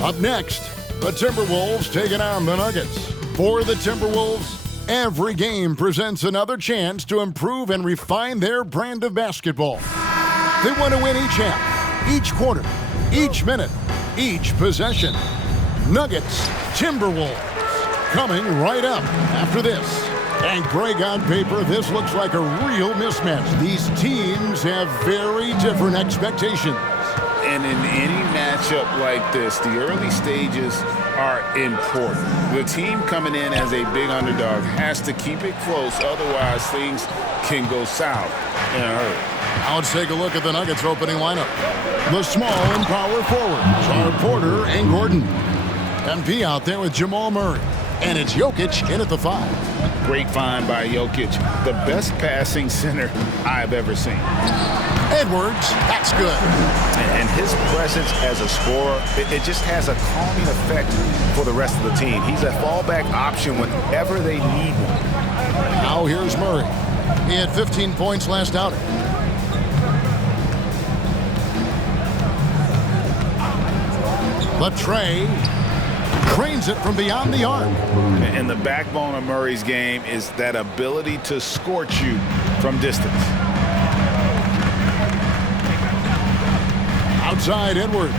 Up next, the Timberwolves taking on the Nuggets. For the Timberwolves, every game presents another chance to improve and refine their brand of basketball. They want to win each half, each quarter, each minute, each possession. Nuggets, Timberwolves, coming right up after this. And Greg, on paper, this looks like a real mismatch. These teams have very different expectations. And in any matchup like this, the early stages are important. The team coming in as a big underdog has to keep it close, otherwise things can go south in a hurry. Now let's take a look at the Nuggets opening lineup. The small and power forwards are Porter and Gordon. MP out there with Jamal Murray. And it's Jokic in at the 5. Great find by Jokic. The best passing center I've ever seen. Edwards, that's good. And his presence as a scorer, it just has a calming effect for the rest of the team. He's a fallback option whenever they need one. Now here's Murray. He had 15 points last outing. But Trey trains it from beyond the arc. And the backbone of Murray's game is that ability to scorch you from distance. Outside Edwards.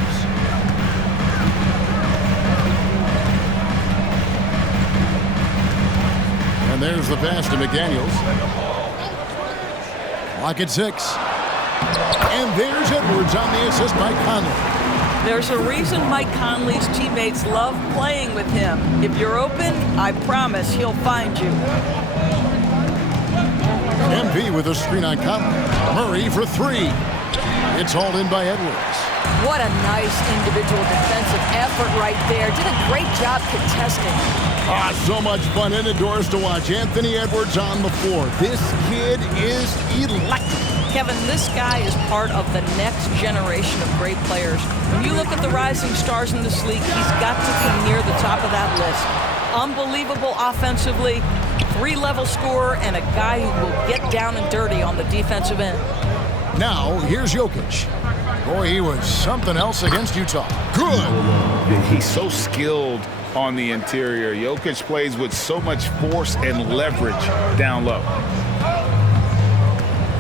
And there's the pass to McDaniels. Lock at 6. And there's Edwards on the assist by Conley. There's a reason Mike Conley's teammates love playing with him. If you're open, I promise he'll find you. MP with a screen on Conley. Murray for 3. It's hauled in by Edwards. What a nice individual defensive effort right there. Did a great job contesting. So much fun indoors to watch. Anthony Edwards on the floor. This kid is electric. Kevin, this guy is part of the next generation of great players. When you look at the rising stars in this league, he's got to be near the top of that list. Unbelievable offensively, 3-level scorer, and a guy who will get down and dirty on the defensive end. Now, here's Jokic. Boy, he was something else against Utah. Good. He's so skilled on the interior. Jokic plays with so much force and leverage down low.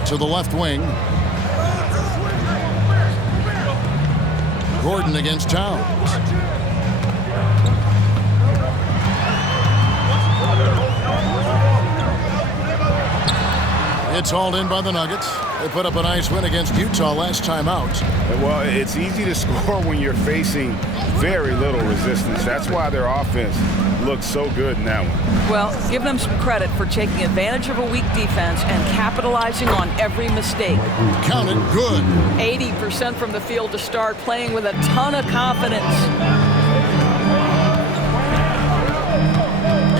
To the left wing. Gordon against Towns. It's hauled in by the Nuggets. They put up a nice win against Utah last time out. Well, it's easy to score when you're facing very little resistance. That's why their offense looks so good in that one. Well, give them some credit for taking advantage of a weak defense and capitalizing on every mistake. Count it, good. 80% from the field to start, playing with a ton of confidence.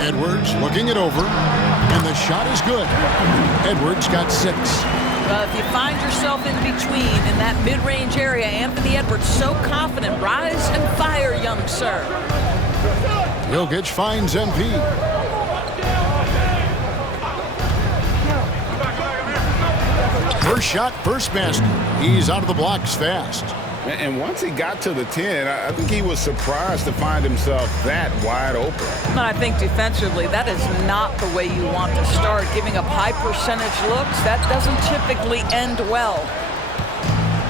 Edwards looking it over, and the shot is good. Edwards got 6. Well, if you find yourself in between in that mid-range area, Anthony Edwards so confident. Rise and fire, young sir. Jokic finds MP. First shot, first basket. He's out of the blocks fast. And once he got to the 10, I think he was surprised to find himself that wide open. And I think defensively, that is not the way you want to start. Giving up high percentage looks, that doesn't typically end well.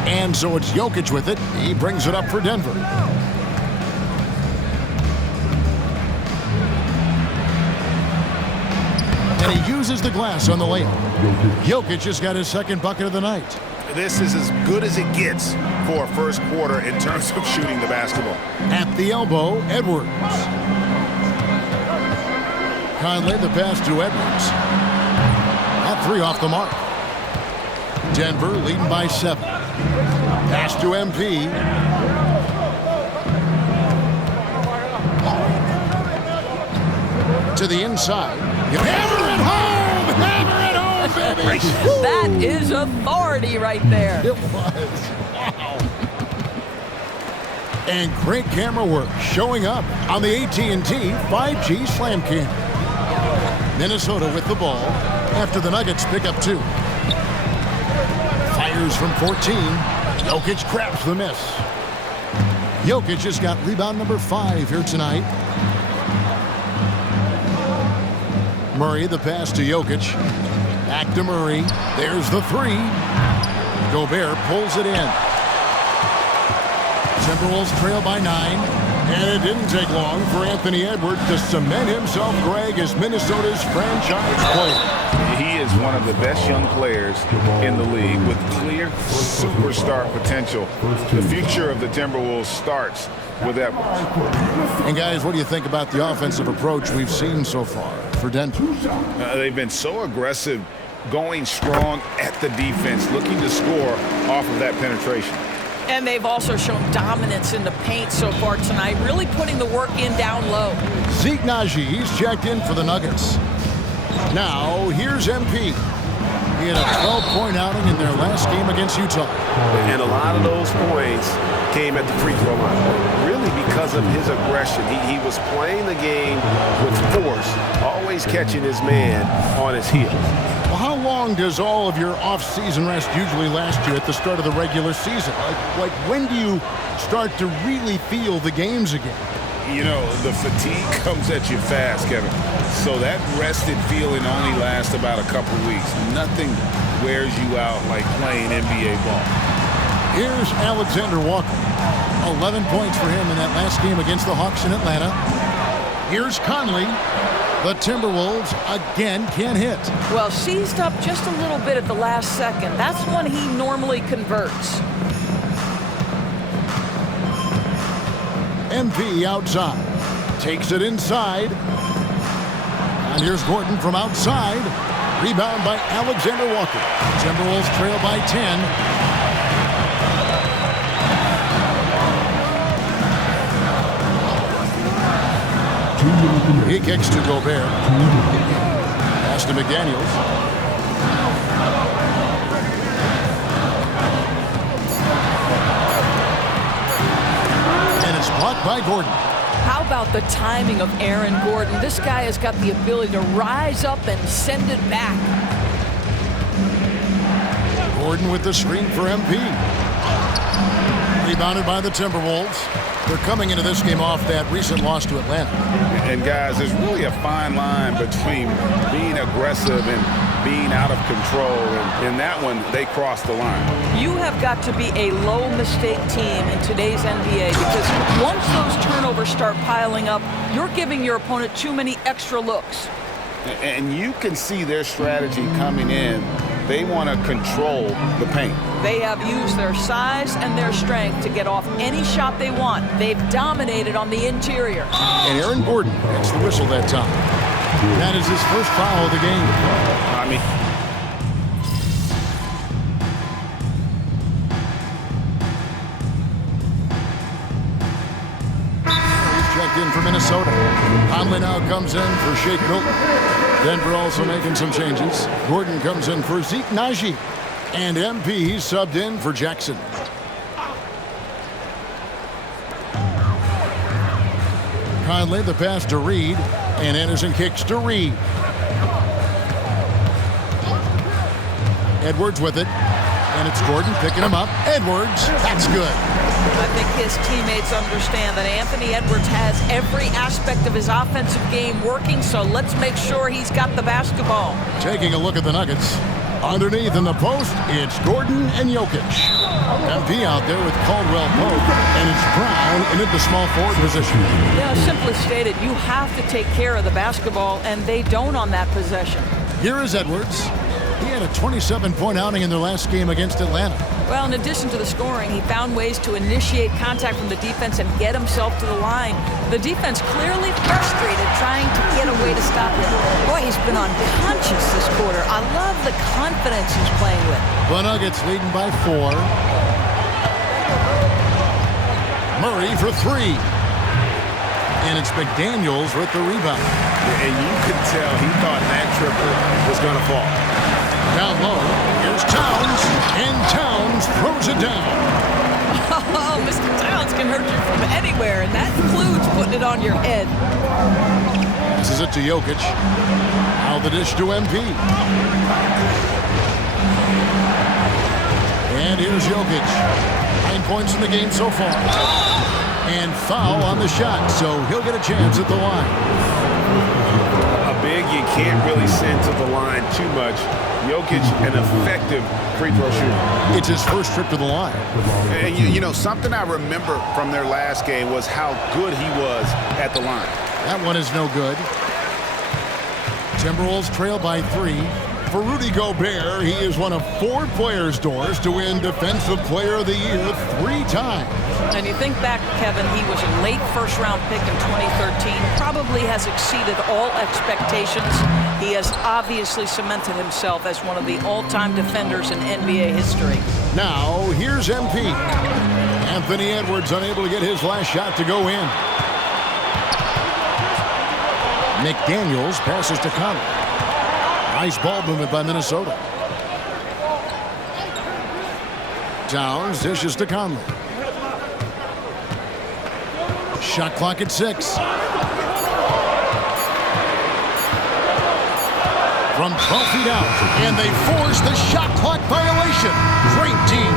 And so it's Jokic with it. He brings it up for Denver. And he uses the glass on the layup. Jokic has got his second bucket of the night. This is as good as it gets for a first quarter in terms of shooting the basketball. At the elbow, Edwards. Conley the pass to Edwards. That 3 off the mark. Denver leading by 7. Pass to MP. To the inside. Hammer it home! Hammer it home, baby! That is authority right there. It was. Wow. And great camera work showing up on the AT&T 5G Slam Cam. Minnesota with the ball after the Nuggets pick up 2. Fires from 14. Jokic grabs the miss. Jokic just got rebound number 5 here tonight. Murray, the pass to Jokic. Back to Murray. There's the 3. Gobert pulls it in. Timberwolves trail by 9. And it didn't take long for Anthony Edwards to cement himself, Greg, as Minnesota's franchise player. He is one of the best young players in the league with clear superstar potential. The future of the Timberwolves starts with Edwards. And guys, what do you think about the offensive approach we've seen so far for Denver? They've been so aggressive, going strong at the defense, looking to score off of that penetration. And they've also shown dominance in the paint so far tonight, really putting the work in down low. Zeke Naji, he's checked in for the Nuggets. Now, here's MP. He had a 12-point outing in their last game against Utah. And a lot of those points came at the free throw line, really because of his aggression. He was playing the game with force, always catching his man on his heels. Well, how long does all of your off-season rest usually last you at the start of the regular season? Like when do you start to really feel the games again? You know, the fatigue comes at you fast, Kevin. So that rested feeling only lasts about a couple weeks. Nothing wears you out like playing NBA ball. Here's Alexander Walker. 11 points for him in that last game against the Hawks in Atlanta. Here's Conley. The Timberwolves again can't hit. Well, seized up just a little bit at the last second. That's when he normally converts. MP outside. Takes it inside. And here's Gordon from outside. Rebound by Alexander Walker. Timberwolves trail by 10. He kicks to Gobert. Pass to McDaniels. And it's blocked by Gordon. How about the timing of Aaron Gordon? This guy has got the ability to rise up and send it back. Gordon with the screen for MP. Rebounded by the Timberwolves. They're coming into this game off that recent loss to Atlanta. And guys, there's really a fine line between being aggressive and being out of control. And in that one, they crossed the line. You have got to be a low-mistake team in today's NBA because once those turnovers start piling up, you're giving your opponent too many extra looks. And you can see their strategy coming in. They want to control the paint. They have used their size and their strength to get off any shot they want. They've dominated on the interior. And Aaron Gordon gets the whistle that time. That is his first foul of the game. He's checked in for Minnesota. Conley now comes in for Shake Milton. Denver also making some changes. Gordon comes in for Zeke Naji. And MP subbed in for Jackson. Conley, the pass to Reed. And Anderson kicks to Reed. Edwards with it. And it's Gordon picking him up. Edwards, that's good. I think his teammates understand that Anthony Edwards has every aspect of his offensive game working, so let's make sure he's got the basketball. Taking a look at the Nuggets. Underneath in the post, it's Gordon and Jokic. MP out there with Caldwell Pope, and it's Brown in at the small forward position. Yeah, simply stated, you have to take care of the basketball, and they don't on that possession. Here is Edwards. He had a 27-point outing in their last game against Atlanta. Well, in addition to the scoring, he found ways to initiate contact from the defense and get himself to the line. The defense clearly frustrated trying to get a way to stop him. Boy, he's been unconscious this quarter. I love the confidence he's playing with. The Nuggets leading by 4. Murray for 3. And it's McDaniels with the rebound. And you could tell he thought that triple was going to fall. Down low, here's Towns, and Towns throws it down. Oh, Mr. Towns can hurt you from anywhere, and that includes putting it on your head. This is it to Jokic. Now the dish to MP. And here's Jokic. 9 points in the game so far. And foul on the shot, so he'll get a chance at the line. A big you can't really send to the line too much. Jokic, an effective free throw shooter. It's his first trip to the line. And you know, something I remember from their last game was how good he was at the line. That one is no good. Timberwolves trail by 3. For Rudy Gobert, he is one of 4 players' doors to win Defensive Player of the Year 3 times. And you think back, Kevin, he was a late first-round pick in 2013, probably has exceeded all expectations. He has obviously cemented himself as one of the all-time defenders in NBA history. Now, here's MP. Anthony Edwards unable to get his last shot to go in. McDaniels passes to Conley. Nice ball movement by Minnesota. Towns dishes to Conley. Shot clock at 6. From 12 feet out, and they force the shot clock violation. Great team.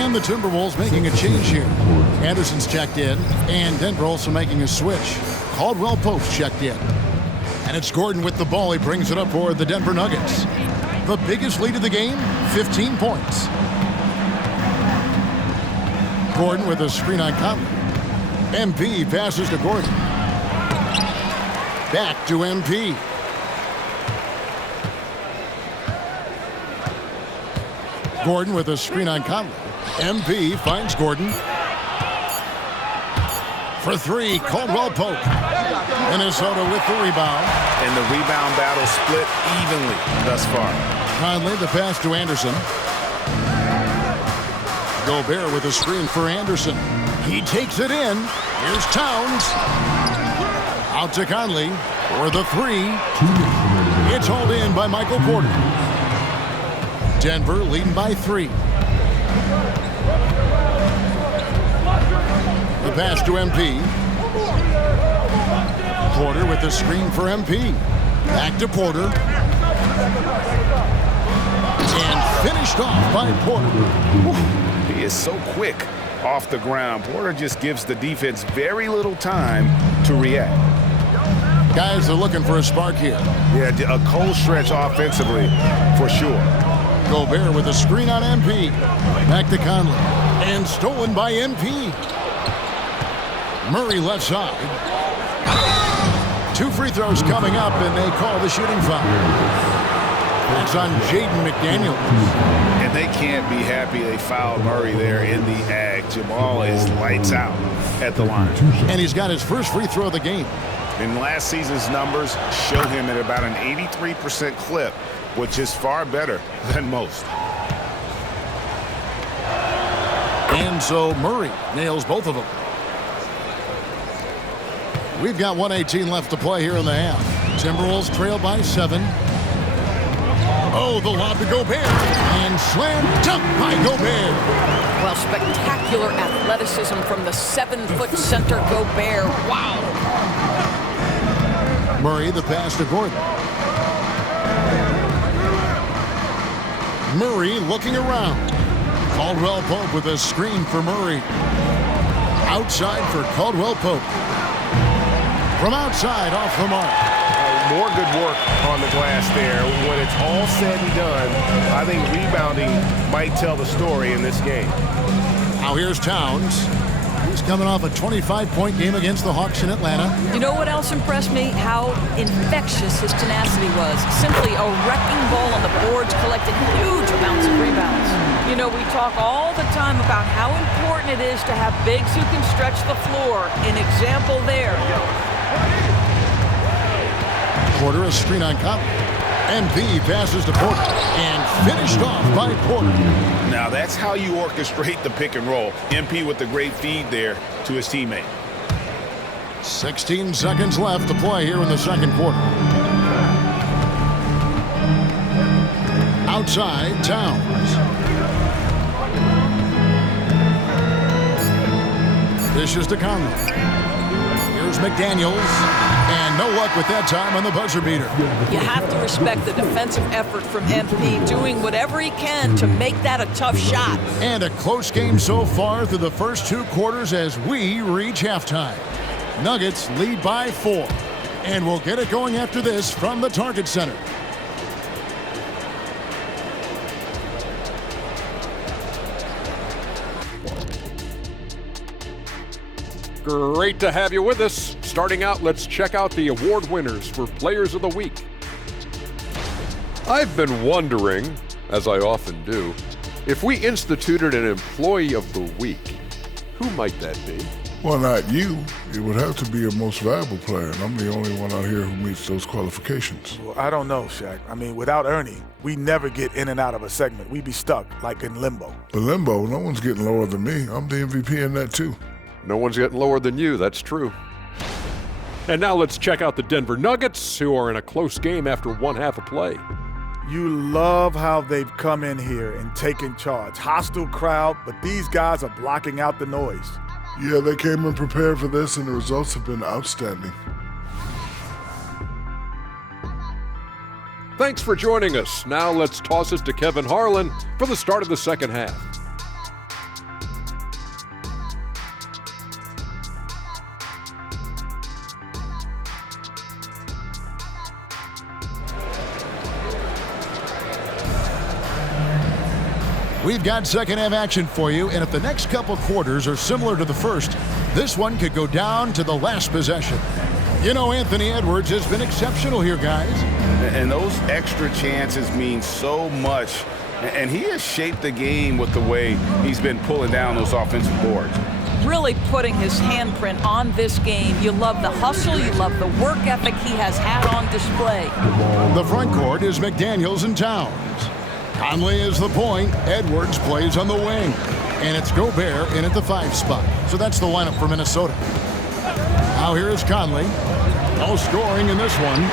And the Timberwolves making a change here. Anderson's checked in, and Denver also making a switch. Caldwell Pope's checked in. And it's Gordon with the ball. He brings it up for the Denver Nuggets. The biggest lead of the game, 15 points. Gordon with a screen on Conley. MP passes to Gordon. Back to MP. Gordon with a screen on Conley. MP finds Gordon. For 3, Caldwell Pope. Minnesota with the rebound. And the rebound battle split evenly thus far. Conley, the pass to Anderson. Gobert with a screen for Anderson. He takes it in. Here's Towns. Out to Conley for the 3. It's hauled in by Michael Porter. Denver leading by 3. The pass to MP. Porter with the screen for MP. Back to Porter. And finished off by Porter. He is so quick off the ground. Porter just gives the defense very little time to react. Guys are looking for a spark here. Yeah, a cold stretch offensively, for sure. Gobert with a screen on MP. Back to Conley. And stolen by MP. Murray left side. 2 free throws coming up, and they call the shooting foul. That's on Jaden McDaniels. And they can't be happy they fouled Murray there in the ag. Jamal is lights out at the line. And he's got his first free throw of the game. And last season's numbers show him at about an 83% clip, which is far better than most. And so Murray nails both of them. We've got 1:18 left to play here in the half. Timberwolves trail by 7. Oh, the lob to Gobert. And slam dunk by Gobert. Well, spectacular athleticism from the 7-foot center Gobert. Wow. Murray, the pass to Gordon. Murray looking around. Caldwell Pope with a screen for Murray. Outside for Caldwell Pope. From outside, off the mark. More good work on the glass there. When it's all said and done, I think rebounding might tell the story in this game. Now here's Towns. He's coming off a 25-point game against the Hawks in Atlanta. You know what else impressed me? How infectious his tenacity was. Simply a wrecking ball on the boards, collected huge amounts of rebounds. You know, we talk all the time about how important it is to have bigs who can stretch the floor. An example there. Porter, a screen on Conley. MP passes to Porter and finished off by Porter. Now that's how you orchestrate the pick and roll. MP with the great feed there to his teammate. 16 seconds left to play here in the second quarter. Outside, Towns. Dishes to Conley. Here's goes McDaniels. And no luck with that time on the buzzer beater. You have to respect the defensive effort from MP, doing whatever he can to make that a tough shot. And a close game so far through the first 2 quarters as we reach halftime. Nuggets lead by 4. And we'll get it going after this from the Target Center. Great to have you with us. Starting out, let's check out the award winners for Players of the Week. I've been wondering, as I often do, if we instituted an Employee of the Week, who might that be? Well, not you. It would have to be a most valuable player, and I'm the only one out here who meets those qualifications. Well, I don't know, Shaq. I mean, without Ernie, we never get in and out of a segment. We'd be stuck, like in limbo. The limbo, no one's getting lower than me. I'm the MVP in that, too. No one's getting lower than you, that's true. And now let's check out the Denver Nuggets, who are in a close game after 1 half of play. You love how they've come in here and taken charge. Hostile crowd, but these guys are blocking out the noise. Yeah, they came in prepared for this, and the results have been outstanding. Thanks for joining us. Now let's toss it to Kevin Harlan for the start of the second half. We've got second half action for you, and if the next couple quarters are similar to the first, this one could go down to the last possession. You know, Anthony Edwards has been exceptional here, guys. And those extra chances mean so much. And he has shaped the game with the way he's been pulling down those offensive boards. Really putting his handprint on this game. You love the hustle, you love the work ethic he has had on display. The front court is McDaniels and Towns. Conley is the point. Edwards plays on the wing. And it's Gobert in at the 5 spot. So that's the lineup for Minnesota. Now here is Conley. No scoring in this one.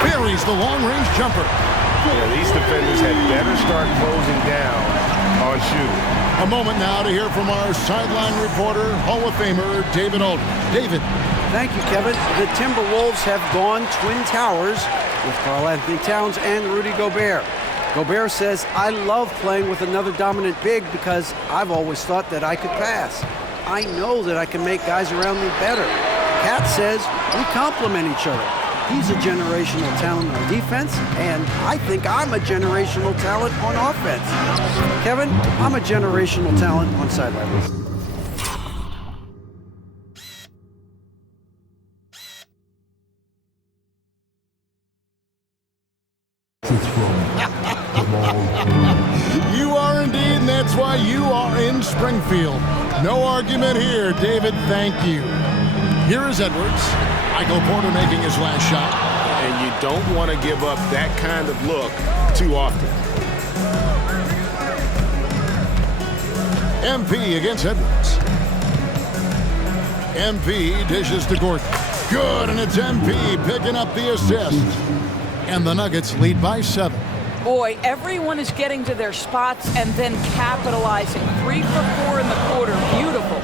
Buries the long-range jumper. Yeah, these defenders had better start closing down on shooting. A moment now to hear from our sideline reporter, Hall of Famer David Aldridge. David. Thank you, Kevin. The Timberwolves have gone Twin Towers with Karl-Anthony Towns and Rudy Gobert. Gobert says, I love playing with another dominant big because I've always thought that I could pass. I know that I can make guys around me better. Cat says, we complement each other. He's a generational talent on defense, and I think I'm a generational talent on offense. Kevin, I'm a generational talent on sidelines. You are indeed, and that's why you are in Springfield. No argument here, David. Thank you. Here is Edwards. Michael Porter making his last shot. And you don't want to give up that kind of look too often. MP against Edwards. MP dishes to Gordon. Good, and it's MP picking up the assist. And the Nuggets lead by 7. Boy, everyone is getting to their spots and then capitalizing. 3 for 4 in the quarter. Beautiful.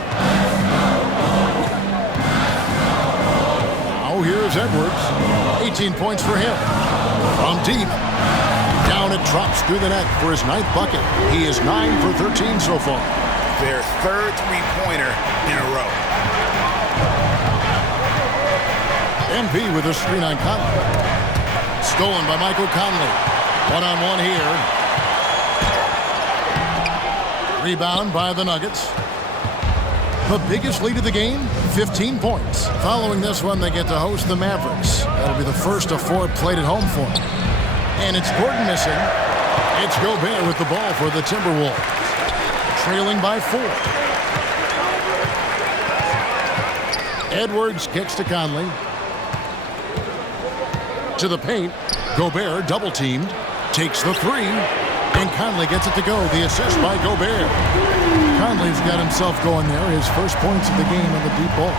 Now here's Edwards. 18 points for him. From deep. Down it drops through the net for his 9th bucket. He is 9 for 13 so far. Their 3rd three-pointer in a row. MP with a screen on Conley. Stolen by Michael Conley. One-on-one here. Rebound by the Nuggets. The biggest lead of the game, 15 points. Following this one, they get to host the Mavericks. That'll be the first of 4 played at home for them. And it's Gordon missing. It's Gobert with the ball for the Timberwolves. Trailing by 4. Edwards kicks to Conley. To the paint. Gobert double-teamed. Takes the 3, and Conley gets it to go. The assist by Gobert. Conley's got himself going there. His first points of the game on the deep ball.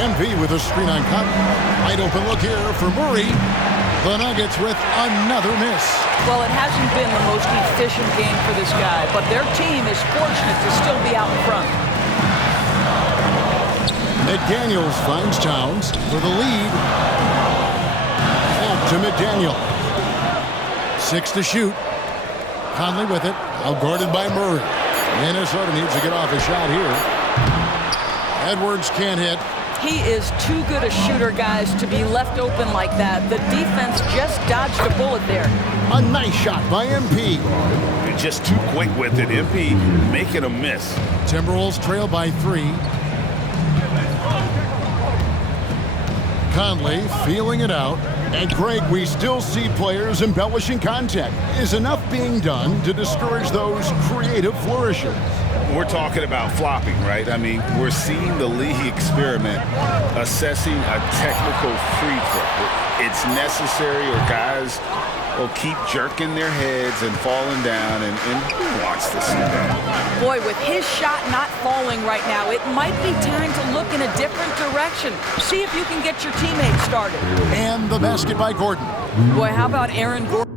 MP with a screen on Conley. Wide open look here for Murray. The Nuggets with another miss. Well, it hasn't been the most efficient game for this guy, but their team is fortunate to still be out in front. McDaniels finds Towns for the lead. Back to McDaniel. 6 to shoot. Conley with it. Outguarded by Murray. Minnesota needs to get off a shot here. Edwards can't hit. He is too good a shooter, guys, to be left open like that. The defense just dodged a bullet there. A nice shot by MP. Just too quick with it. MP making a miss. Timberwolves trail by 3. Conley feeling it out. And Greg, we still see players embellishing contact. Is enough being done to discourage those creative flourishes? We're talking about flopping, right? I mean, we're seeing the league experiment assessing a technical free throw. It's necessary, or guys will keep jerking their heads and falling down, and who wants to see that? Boy, with his shot not falling right now, it might be time to look in a different direction. See if you can get your teammates started. And the basket by Gordon. Boy, how about Aaron Gordon?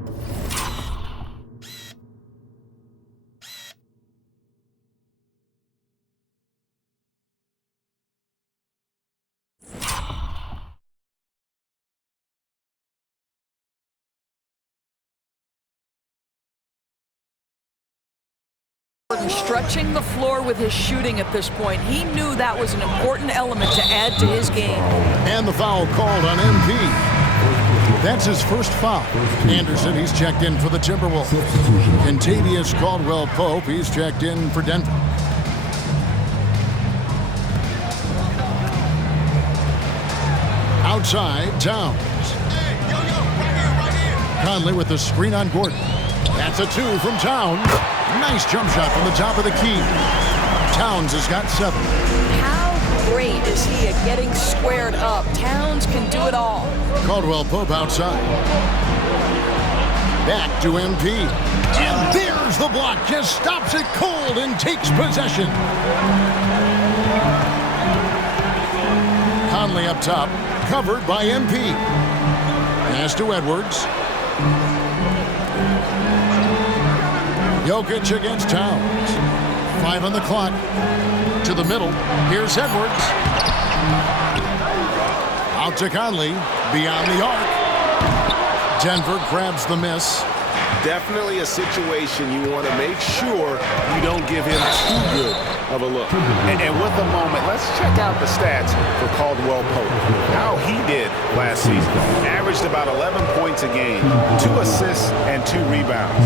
Stretching the floor with his shooting at this point. He knew that was an important element to add to his game. And the foul called on MP. That's his first foul. Anderson, he's checked in for the Timberwolves. Contavious Caldwell-Pope, he's checked in for Denver. Outside, Towns. Conley with the screen on Gordon. That's a 2 from Towns. Nice jump shot from the top of the key. Towns has got 7. How great is he at getting squared up? Towns can do it all. Caldwell-Pope outside. Back to MP. And there's the block. Just stops it cold and takes possession. Conley up top. Covered by MP. Pass to Edwards. Jokic against Towns. 5 on the clock. To the middle. Here's Edwards. Out to Conley. Beyond the arc. Denver grabs the miss. Definitely a situation you want to make sure you don't give him too good of a look. And with a moment, let's check out the stats for Caldwell-Pope. How he did last season. Averaged about 11 points a game, 2 assists and 2 rebounds.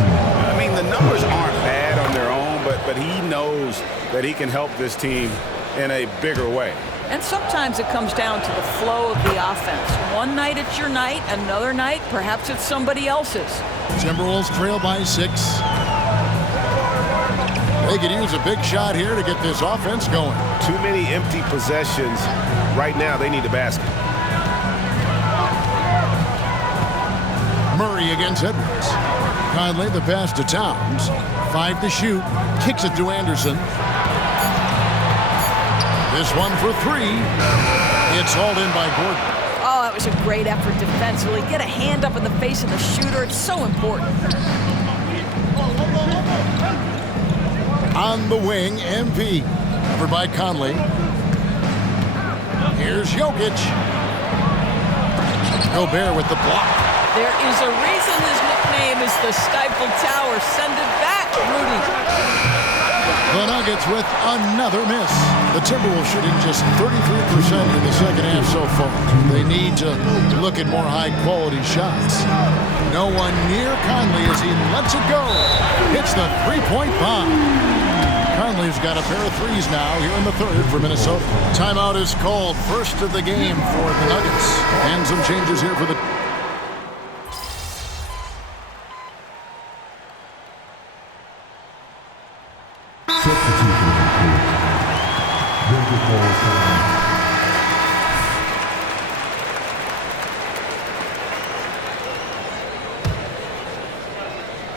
I mean, the numbers aren't bad on their own, but he knows that he can help this team in a bigger way. And sometimes it comes down to the flow of the offense. One night it's your night, another night perhaps it's somebody else's. Timberwolves trail by 6. They could use a big shot here to get this offense going. Too many empty possessions. Right now they need a basket. Murray against Edwards. Conley the pass to Towns. 5 to shoot. Kicks it to Anderson. This one for 3. It's hauled in by Gordon. Oh, that was a great effort defensively. Get a hand up in the face of the shooter. It's so important. On the wing, MP. Covered by Conley. Here's Jokic. Gobert with the block. There is a reason his nickname is the Stifle Tower. Send it back, Rudy. The Nuggets with another miss. The Timberwolves shooting just 33% in the second half so far. They need to look at more high-quality shots. No one near Conley as he lets it go. Hits the three-point bomb. Conley's got a pair of threes now here in the third for Minnesota. Timeout is called. First of the game for the Nuggets. And some changes here for the...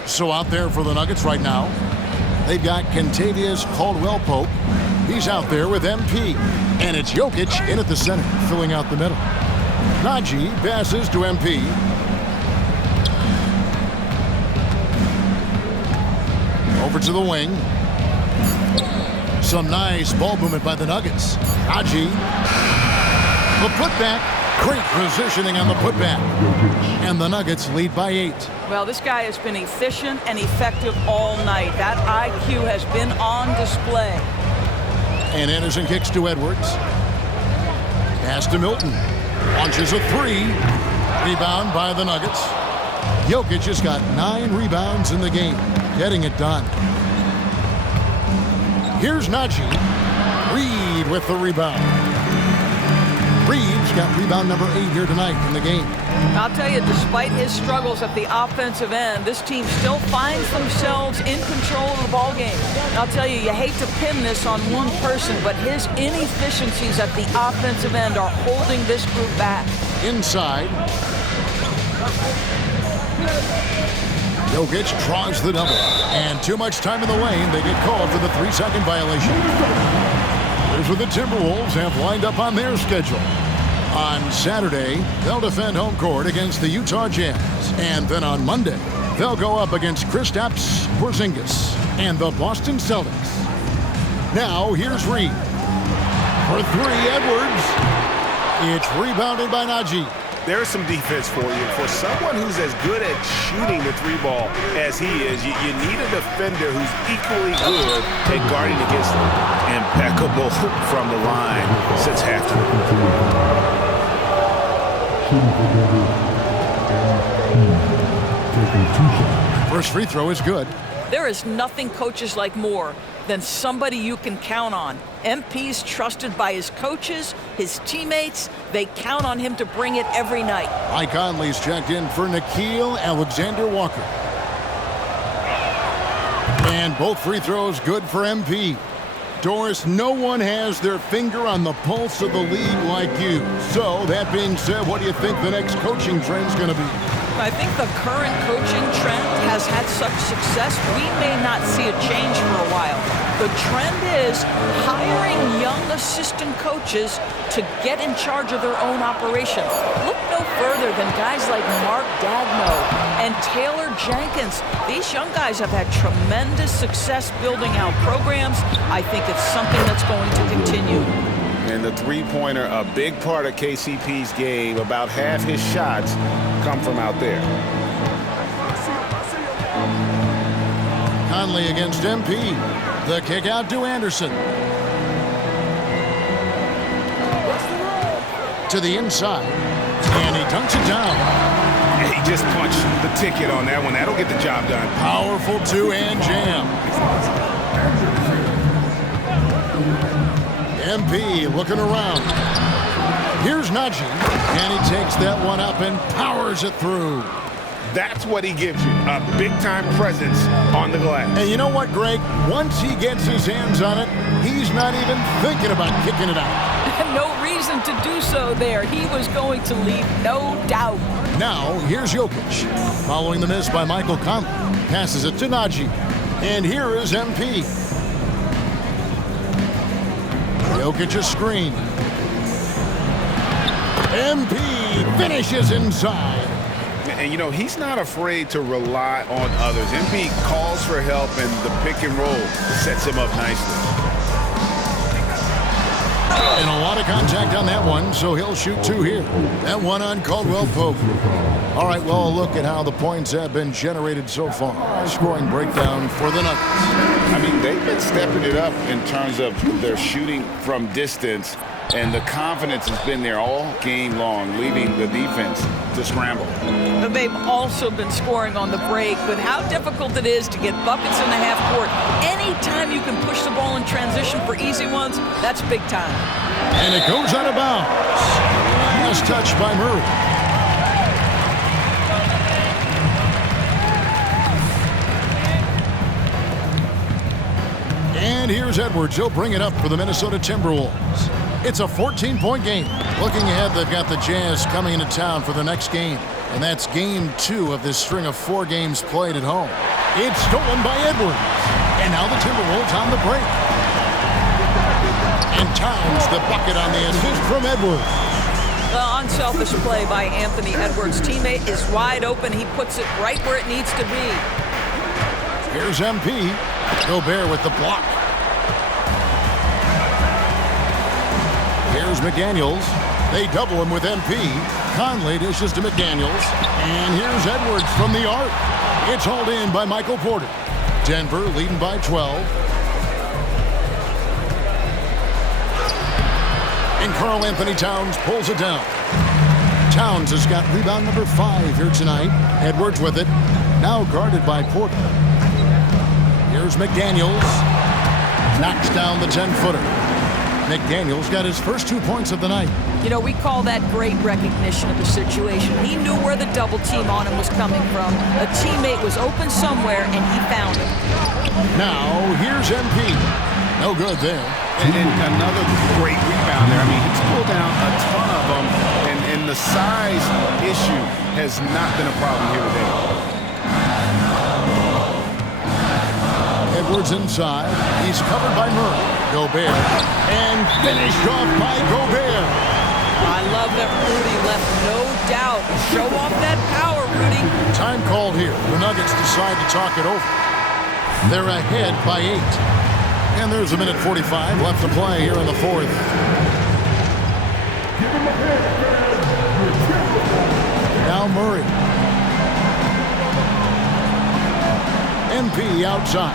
So out there for the Nuggets right now, they've got Contavious Caldwell-Pope. He's out there with MP. And it's Jokic in at the center, filling out the middle. Najee passes to MP. Over to the wing. Some nice ball movement by the Nuggets. Najee The putback. Great positioning on the putback. And the Nuggets lead by 8. Well, this guy has been efficient and effective all night. That IQ has been on display. And Anderson kicks to Edwards. Pass to Milton. Launches a 3. Rebound by the Nuggets. Jokic has got 9 rebounds in the game. Getting it done. Here's Najee. Reed with the rebound. Reed's got rebound number 8 here tonight in the game. I'll tell you, despite his struggles at the offensive end, this team still finds themselves in control of the ball game. I'll tell you, you hate to pin this on one person, but his inefficiencies at the offensive end are holding this group back. Inside. Jokic draws the double. And too much time in the lane. They get called for the 3-second violation. Here's what the Timberwolves have lined up on their schedule. On Saturday, they'll defend home court against the Utah Jazz. And then on Monday, they'll go up against Kristaps Porzingis and the Boston Celtics. Now, here's Reed. For 3, Edwards. It's rebounded by Najee. There's some defense for you. For someone who's as good at shooting the 3-ball as he is, you need a defender who's equally good at guarding against them. Impeccable from the line since halftime. First free throw is good. There is nothing coaches like more than somebody you can count on. MP's trusted by his coaches, his teammates. They count on him to bring it every night. Mike Conley's checked in for Nickeil Alexander-Walker. And both free throws good for MP. Doris, no one has their finger on the pulse of the league like you. So, that being said, what do you think the next coaching trend's going to be? I think the current coaching trend has had such success, we may not see a change for a while. The trend is hiring young assistant coaches to get in charge of their own operation. Look no further than guys like Mark Dagno and Taylor Jenkins. These young guys have had tremendous success building out programs. I think it's something that's going to continue. And the three-pointer, a big part of KCP's game. About half his shots come from out there. Conley against MP. The kick out to Anderson. To the inside. And he dunks it down. And he just punched the ticket on that one. That'll get the job done. Powerful two-hand jam. MP looking around. Here's Najee, and he takes that one up and powers it through. That's what he gives you, a big-time presence on the glass. And you know what, Greg? Once he gets his hands on it, he's not even thinking about kicking it out. No reason to do so there. He was going to leave, no doubt. Now, here's Jokic. Following the miss by Michael Conley. Passes it to Najee. And here is MP. Jokic a screen. MP finishes inside. And, you know, he's not afraid to rely on others. MP calls for help, and the pick and roll sets him up nicely. And a lot of contact on that one, so he'll shoot 2 here. That one on Caldwell Pope. All right, well, a look at how the points have been generated so far. Scoring breakdown for the Nuggets. I mean, they've been stepping it up in terms of their shooting from distance, and the confidence has been there all game long, leaving the defense to scramble. But they've also been scoring on the break. With how difficult it is to get buckets in the half court, anytime you can push the ball in transition for easy ones, that's big time. And it goes out of bounds. Last touch by Murray. And here's Edwards. He'll bring it up for the Minnesota Timberwolves. It's a 14-point game. Looking ahead, they've got the Jazz coming into town for the next game. And that's game 2 of this string of 4 games played at home. It's stolen by Edwards. And now the Timberwolves on the break. And Towns the bucket on the assist from Edwards. The unselfish play by Anthony Edwards' teammate is wide open. He puts it right where it needs to be. Here's MP. Gobert with the block. Here's McDaniels. They double him with MP. Conley dishes to McDaniels. And here's Edwards from the arc. It's hauled in by Michael Porter. Denver leading by 12. And Karl Anthony Towns pulls it down. Towns has got rebound number 5 here tonight. Edwards with it. Now guarded by Porter. Here's McDaniels. Knocks down the 10-footer. McDaniels got his first 2 points of the night. You know, we call that great recognition of the situation. He knew where the double team on him was coming from. A teammate was open somewhere, and he found it. Now, here's MP. No good there. And another great rebound there. I mean, he's pulled down a ton of them, and the size issue has not been a problem here today. Edwards inside. He's covered by Murray. Gobert. And finished off by Gobert. I love that Rudy left no doubt. Show off that power, Rudy. Time called here. The Nuggets decide to talk it over. They're ahead by 8. And there's a minute 45 left to play here in the fourth. Now Murray. MP outside.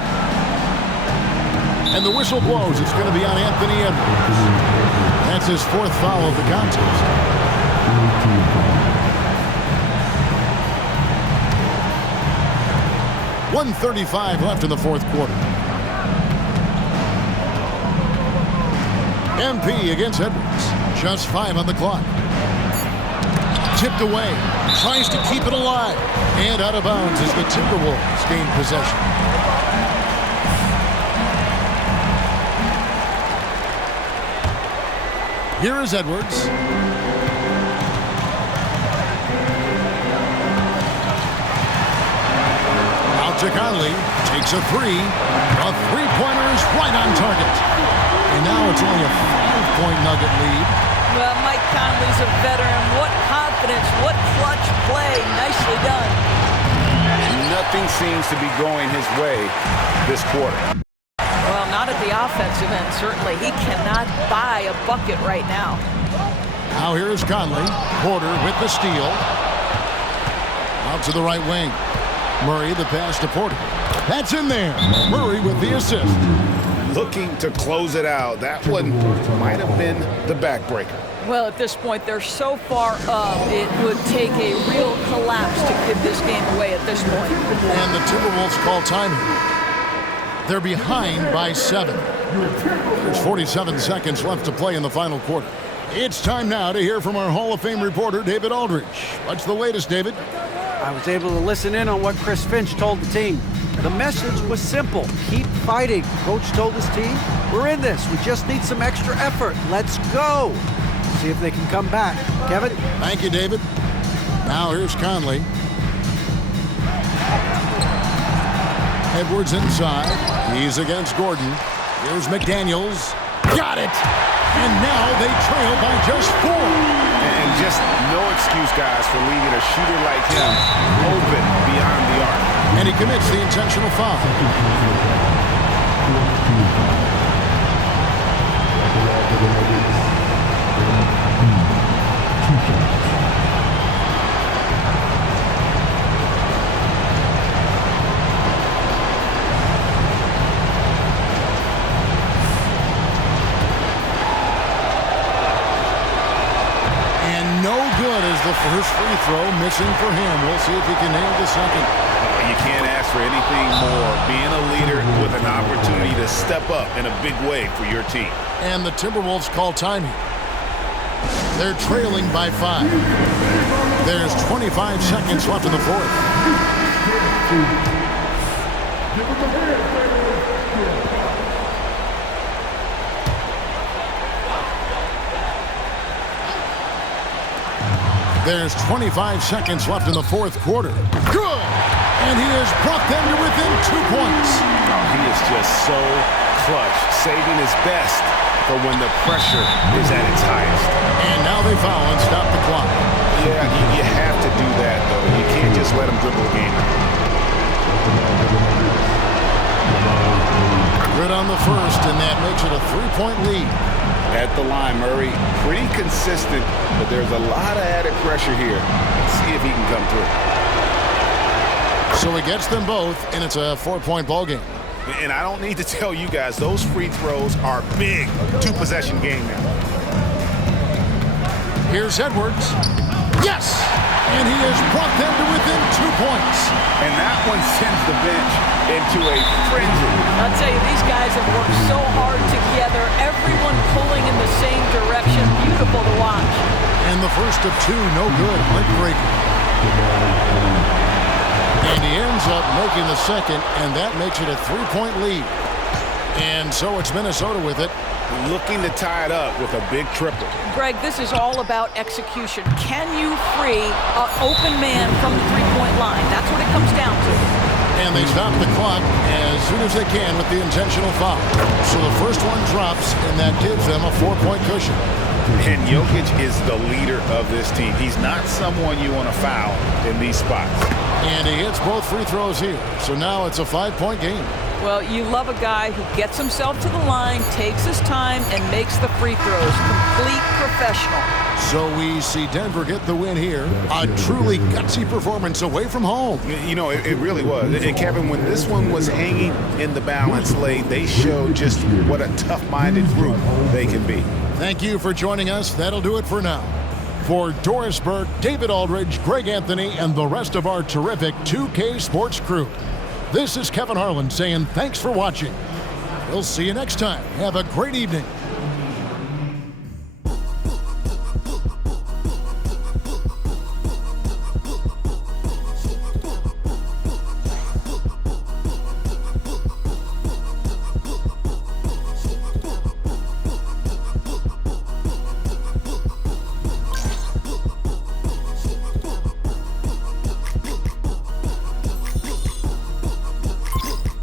And the whistle blows. It's going to be on Anthony Edwards. That's his 4th foul of the contest. .135 left in the fourth quarter. MP against Edwards. Just 5 on the clock. Tipped away. Tries to keep it alive. And out of bounds as the Timberwolves gain possession. Here is Edwards. Out to Conley. Takes a 3. A 3-pointer is right on target. And now it's only a 5-point Nugget lead. Well, Mike Conley's a veteran. What confidence. What clutch play. Nicely done. Nothing seems to be going his way this quarter. Well, not at the offensive end, certainly. He cannot buy a bucket right now. Now here's Conley. Porter with the steal. Out to the right wing. Murray the pass to Porter. That's in there. Murray with the assist. Looking to close it out. That one might have been the backbreaker. Well, at this point, they're so far up, it would take a real collapse to give this game away at this point. And the Timberwolves call time here. They're behind by 7. There's 47 seconds left to play in the final quarter. It's time now to hear from our Hall of Fame reporter, David Aldridge. What's the latest, David? I was able to listen in on what Chris Finch told the team. The message was simple. Keep fighting. Coach told his team, we're in this. We just need some extra effort. Let's go. See if they can come back. Kevin? Thank you, David. Now here's Conley. Edwards inside. He's against Gordon. Here's McDaniels. Got it! And now they trail by just 4. And just no excuse, guys, for leaving a shooter like him open beyond the arc. And he commits the intentional foul. The first free throw missing for him. We'll see if he can nail the second. You can't ask for anything more. Being a leader with an opportunity to step up in a big way for your team. And the Timberwolves call time here. They're trailing by 5. There's 25 seconds left in the fourth. There's 25 seconds left in the fourth quarter. Good! And he has brought them to within 2 points. Oh, he is just so clutch, saving his best for when the pressure is at its highest. And now they foul and stop the clock. Yeah, you have to do that, though. You can't just let him dribble the game. Good on the first, and that makes it a 3-point lead. At the line, Murray, pretty consistent, but there's a lot of added pressure here. Let's see if he can come through. So he gets them both, and it's a 4-point ball game. And I don't need to tell you guys, those free throws are big. Two-possession game now. Here's Edwards. Yes! And he has brought them to within 2 points. And that one sends the bench into a frenzy. I'll tell you, these guys have worked so hard together, everyone pulling in the same direction. Beautiful to watch. And the first of two, no good. Heartbreaking. And he ends up making the second, and that makes it a 3-point lead. And so it's Minnesota with it. Looking to tie it up with a big triple. Greg, this is all about execution. Can you free an open man from the three-point line? That's what it comes down to. And they stop the clock as soon as they can with the intentional foul. So the first one drops, and that gives them a 4-point cushion. And Jokic is the leader of this team. He's not someone you want to foul in these spots. And he hits both free throws here. So now it's a 5-point game. Well, you love a guy who gets himself to the line, takes his time, and makes the free throws. Complete professional. So we see Denver get the win here. A truly gutsy performance away from home. You know, it really was. And Kevin, when this one was hanging in the balance late, they showed just what a tough-minded group they can be. Thank you for joining us. That'll do it for now. For Doris Burke, David Aldridge, Greg Anthony, and the rest of our terrific 2K Sports crew, this is Kevin Harlan saying thanks for watching. We'll see you next time. Have a great evening.